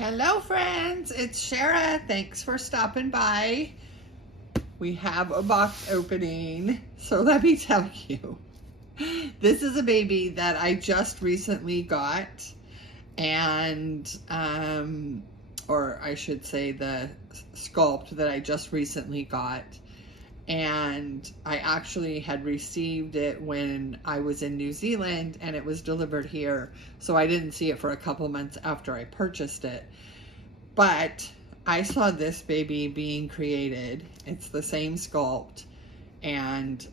Hello friends, it's Shara. Thanks for stopping by. We have a box opening. So let me tell you, this is a baby that I just recently got, and or I should say the sculpt that I just recently got. And I actually had received it when I was in New Zealand and it was delivered here. So I didn't see it for a couple months after I purchased it. But I saw this baby being created. It's the same sculpt and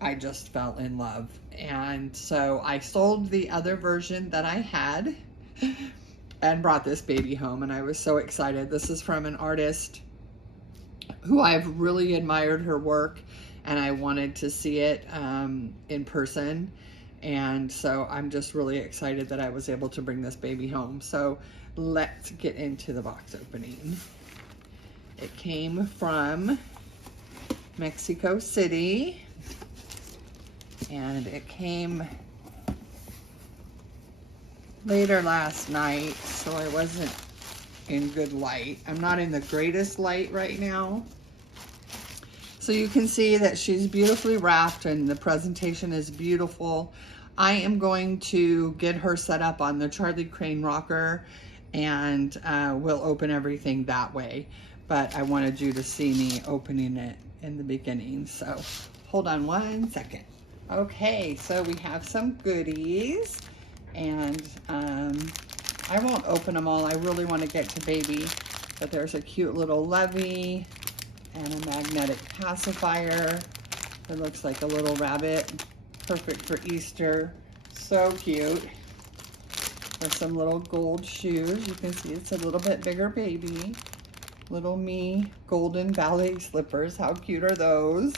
I just fell in love. And so I sold the other version that I had and brought this baby home, and I was so excited. This is from an artist who I've really admired her work, and I wanted to see it in person. And so I'm just really excited that I was able to bring this baby home. So let's get into the box opening. It came from Mexico City, and it came later last night, so I wasn't in good light. I'm not in the greatest light right now. So you can see that she's beautifully wrapped and the presentation is beautiful. I am going to get her set up on the Charlie Crane rocker, and we'll open everything that way. But I wanted you to see me opening it in the beginning. So hold on one second. Okay, so we have some goodies, and I won't open them all. I really want to get to baby, but there's a cute little levy and a magnetic pacifier. It looks like a little rabbit, perfect for Easter. So cute. With some little gold shoes. You can see it's a little bit bigger baby. Little me golden ballet slippers. How cute are those?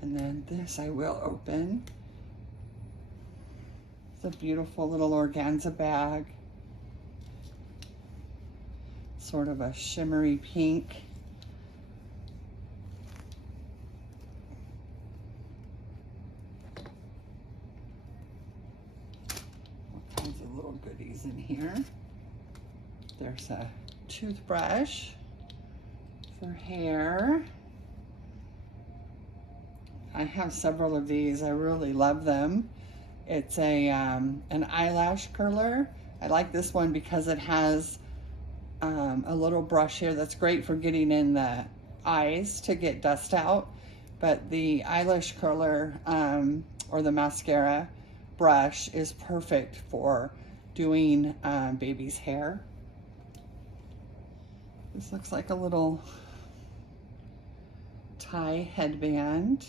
And then this I will open. It's a beautiful little organza bag. Sort of a shimmery pink. All kinds of little goodies in here. There's a toothbrush for hair. I have several of these. I really love them. It's a an eyelash curler. I like this one because it has a little brush here that's great for getting in the eyes to get dust out. But the eyelash curler or the mascara brush is perfect for doing baby's hair. This looks like a little tie headband.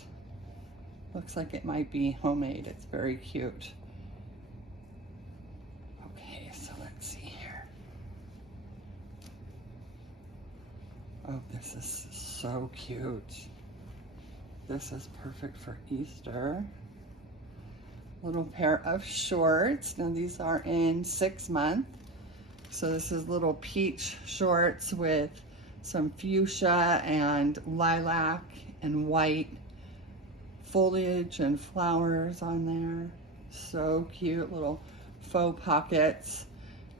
Looks like it might be homemade. It's very cute. Okay, so let's see here. Oh, this is so cute. This is perfect for Easter. Little pair of shorts. Now these are in 6-month. So this is little peach shorts with some fuchsia and lilac and white foliage and flowers on there. So cute, little faux pockets.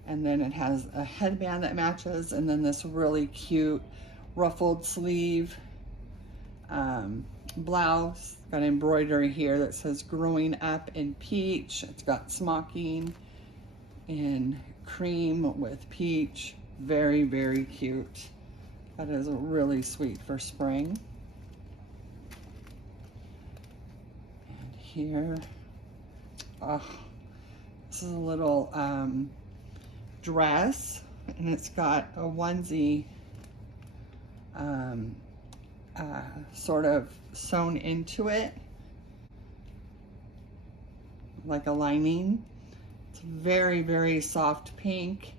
And then it has a headband that matches, and then this really cute ruffled sleeve blouse. Got embroidery here that says growing up in peach. It's got smocking in cream with peach. Very, very cute. That is really sweet for spring. And here, oh, this is a little dress, and it's got a onesie sort of sewn into it, like a lining. It's very, very soft pink.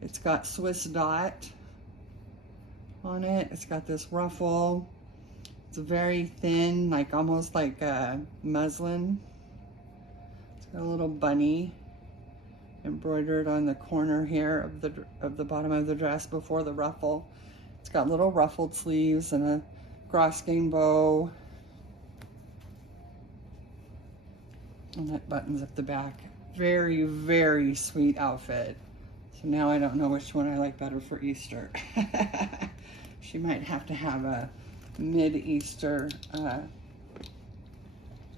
It's got Swiss dot on it. It's got this ruffle. It's very thin, like almost like a muslin. It's got a little bunny embroidered on the corner here of the bottom of the dress before the ruffle. It's got little ruffled sleeves and a Grosgrain bow. And that buttons up the back Very, very sweet outfit. So now I don't know which one I like better for Easter. She might have to have a mid-Easter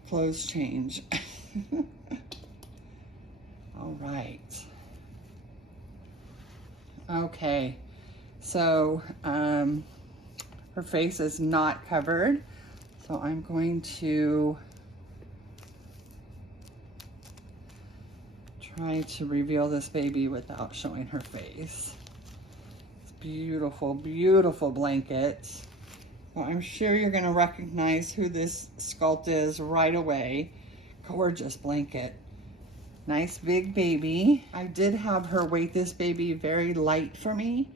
clothes change. All right. Okay, so her face is not covered, so I'm going to try to reveal this baby without showing her face. It's beautiful, beautiful blanket. Well, I'm sure you're gonna recognize who this sculpt is right away. Gorgeous blanket. Nice big baby. I did have her weight this baby very light for me.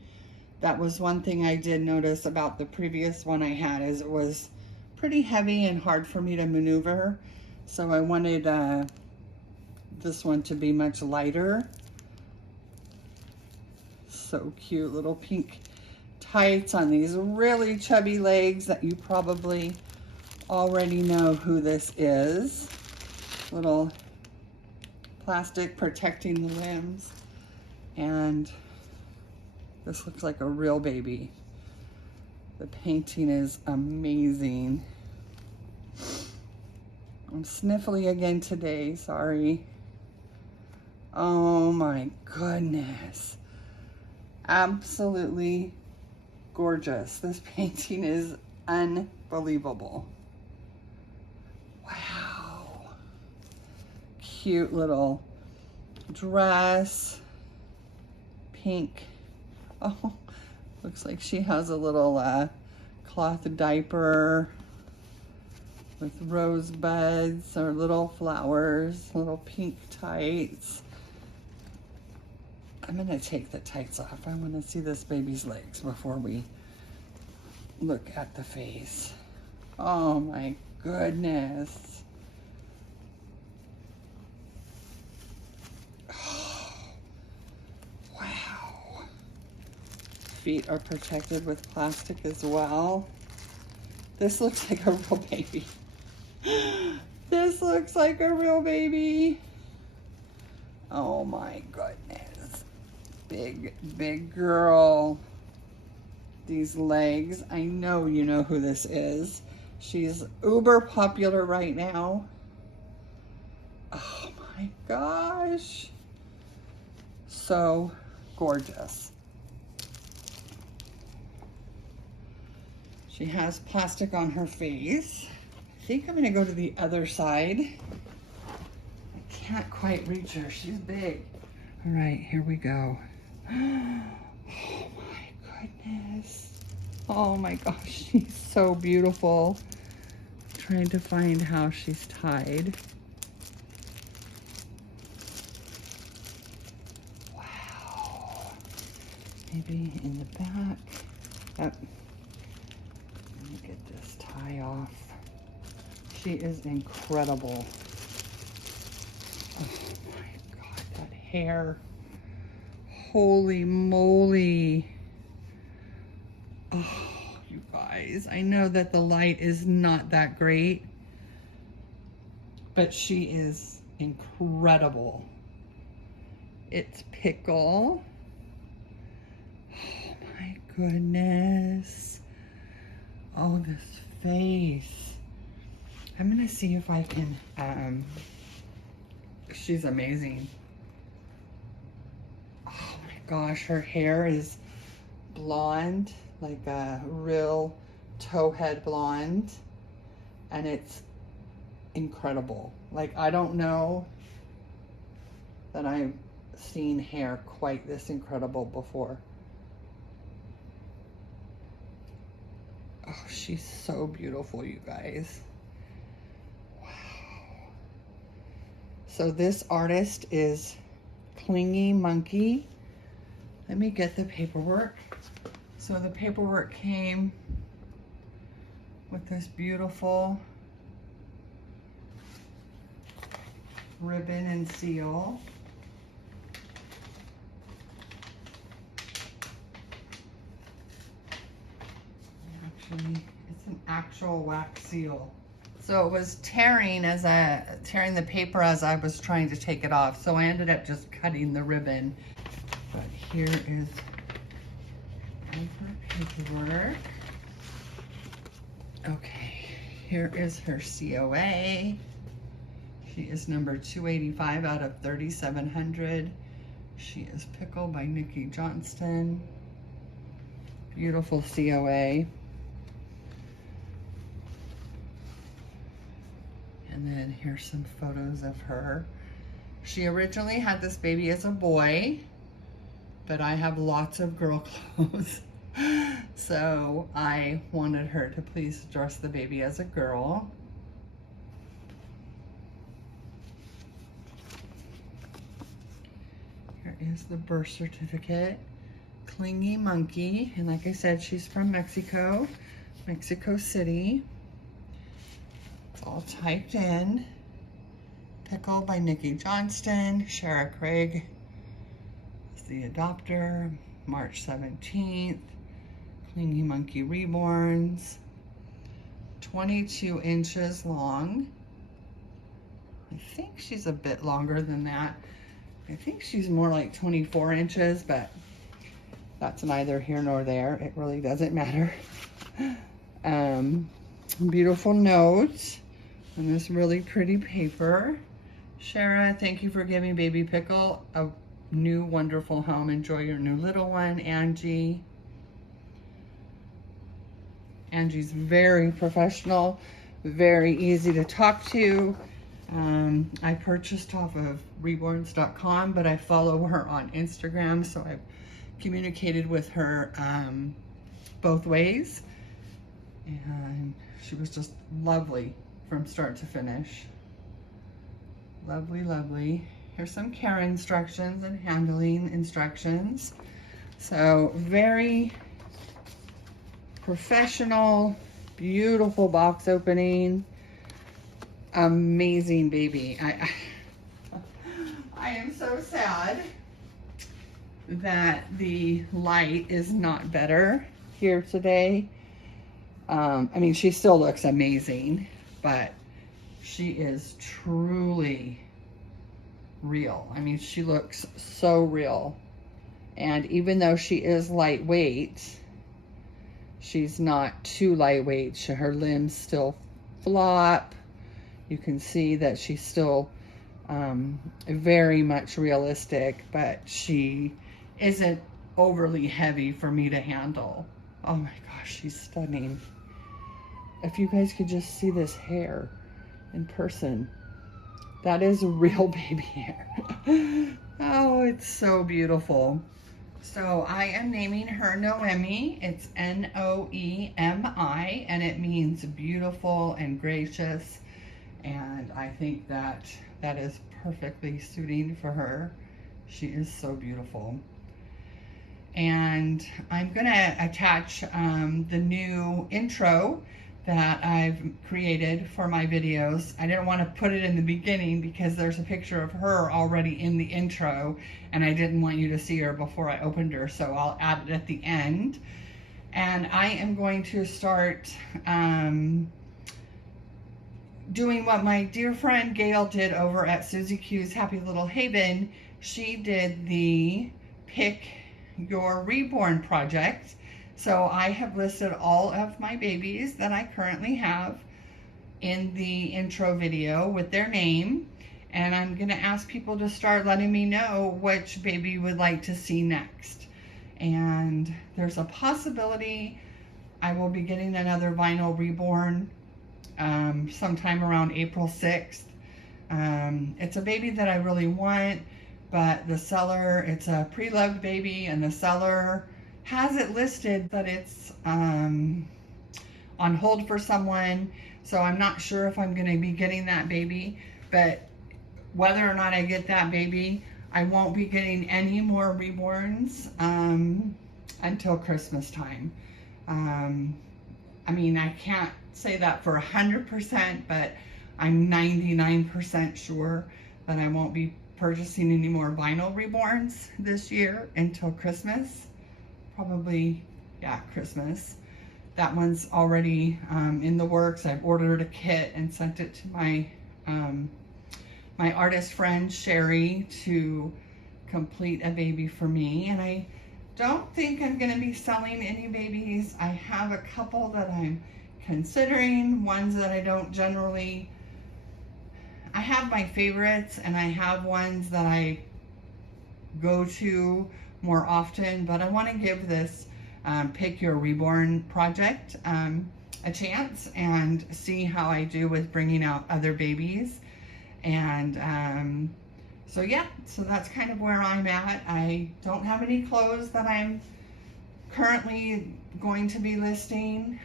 That was one thing I did notice about the previous one I had, is it was pretty heavy and hard for me to maneuver. So I wanted this one to be much lighter. So cute, little pink tights on these really chubby legs that you probably already know who this is. Little plastic protecting the limbs. And this looks like a real baby. The painting is amazing. I'm sniffly again today, sorry. Oh my goodness. Absolutely gorgeous. This painting is unbelievable. Wow. Cute little dress. Pink. Oh, looks like she has a little cloth diaper with rosebuds or little flowers, little pink tights. I'm gonna take the tights off. I wanna see this baby's legs before we look at the face. Oh my goodness. Oh, wow. Feet are protected with plastic as well. This looks like a real baby. This looks like a real baby. Oh my goodness. Big, big girl. These legs, I know you know who this is. She's uber popular right now. Oh my gosh. So gorgeous. She has plastic on her face. I think I'm gonna go to the other side. I can't quite reach her, she's big. All right, here we go. Oh my goodness. Oh my gosh, she's so beautiful. I'm trying to find how she's tied. Wow. Maybe in the back. Let me get this tie off. She is incredible. Oh my God, that hair. Holy moly. Oh, you guys, I know that the light is not that great, but she is incredible. It's Pickle. Oh my goodness. Oh, this face. I'm gonna see if I can, she's amazing. Oh my gosh, her hair is blonde, like a real towhead blonde, and it's incredible. Like, I don't know that I've seen hair quite this incredible before. Oh, she's so beautiful, you guys. Wow. So this artist is Clingy Monkey. Let me get the paperwork. So the paperwork came with this beautiful ribbon and seal. Actually, it's an actual wax seal. So it was tearing the paper as I was trying to take it off. So I ended up just cutting the ribbon. But here is all her paperwork. Okay, here is her COA. She is number 285 out of 3,700. She is Pickle by Nikki Johnston. Beautiful COA. And then here's some photos of her. She originally had this baby as a boy, but I have lots of girl clothes. So I wanted her to please dress the baby as a girl. Here is the birth certificate. Clingy Monkey, and like I said, she's from Mexico, Mexico City. It's all typed in. Pickle by Nikki Johnston. Shara Craig is the adopter. March 17th. Clingy Monkey Reborns. 22 inches long. I think she's a bit longer than that. I think she's more like 24 inches, but that's neither here nor there. It really doesn't matter. Beautiful note on this really pretty paper. Shara, thank you for giving baby Pickle a new wonderful home. Enjoy your new little one. Angie. Angie's very professional, very easy to talk to. I purchased off of reborns.com, but I follow her on Instagram, so I've communicated with her both ways, and she was just lovely from start to finish. Lovely, lovely. Here's some care instructions and handling instructions. So very professional, beautiful box opening. Amazing baby. I am so sad that the light is not better here today. I mean, she still looks amazing, but she is truly real. I mean, she looks so real. And even though she is lightweight, she's not too lightweight. Her limbs still flop. You can see that she's still very much realistic, but she isn't overly heavy for me to handle. Oh my gosh, she's stunning. If you guys could just see this hair in person, that is real baby hair. Oh, it's so beautiful. So I am naming her Noemi. It's Noemi, and it means beautiful and gracious. And I think that that is perfectly suiting for her. She is so beautiful. And I'm gonna attach the new intro that I've created for my videos. I didn't want to put it in the beginning because there's a picture of her already in the intro, and I didn't want you to see her before I opened her, so I'll add it at the end. And I am going to start doing what my dear friend Gail did over at Susie Q's Happy Little Haven. She did the Pick Your Reborn project. So I have listed all of my babies that I currently have in the intro video with their name. And I'm gonna ask people to start letting me know which baby you would like to see next. And there's a possibility I will be getting another vinyl reborn sometime around April 6th. It's a baby that I really want, but the seller, it's a pre-loved baby, and the seller has it listed, but it's on hold for someone. So I'm not sure if I'm going to be getting that baby, but whether or not I get that baby, I won't be getting any more reborns until Christmas time. I mean, I can't say that for 100%, but I'm 99% sure that I won't be purchasing any more vinyl reborns this year until Christmas. Probably, yeah, Christmas. that one's already in the works. I've ordered a kit and sent it to my artist friend Sherry to complete a baby for me. And I don't think I'm going to be selling any babies. I have a couple that I'm considering, ones that I don't generally. I have my favorites and I have ones that I go to more often, but I want to give this Pick Your Reborn project a chance and see how I do with bringing out other babies. And so yeah, so that's kind of where I'm at. I don't have any clothes that I'm currently going to be listing.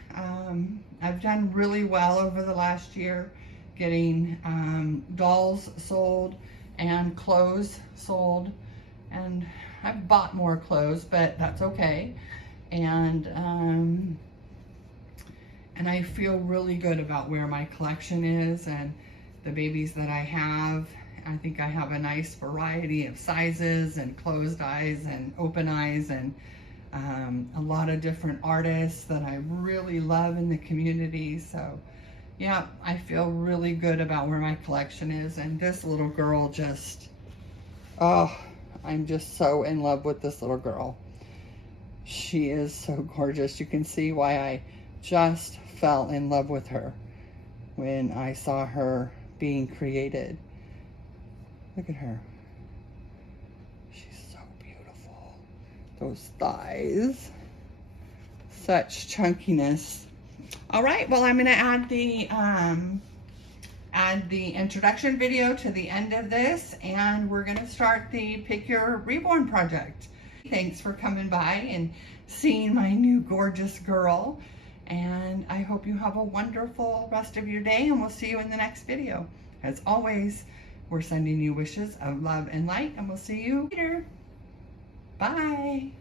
I've done really well over the last year getting dolls sold and clothes sold, and I've bought more clothes, but that's okay. And I feel really good about where my collection is and the babies that I have. I think I have a nice variety of sizes and closed eyes and open eyes, and a lot of different artists that I really love in the community. So yeah, I feel really good about where my collection is. And this little girl just, oh, I'm just so in love with this little girl. She is so gorgeous. You can see why I just fell in love with her when I saw her being created. Look at her. She's so beautiful. Those thighs. Such chunkiness. All right, well, I'm going to add the introduction video to the end of this, and we're going to start the Pick Your Reborn project. Thanks for coming by and seeing my new gorgeous girl, and I hope you have a wonderful rest of your day, and we'll see you in the next video. As always, we're sending you wishes of love and light, and we'll see you later. Bye.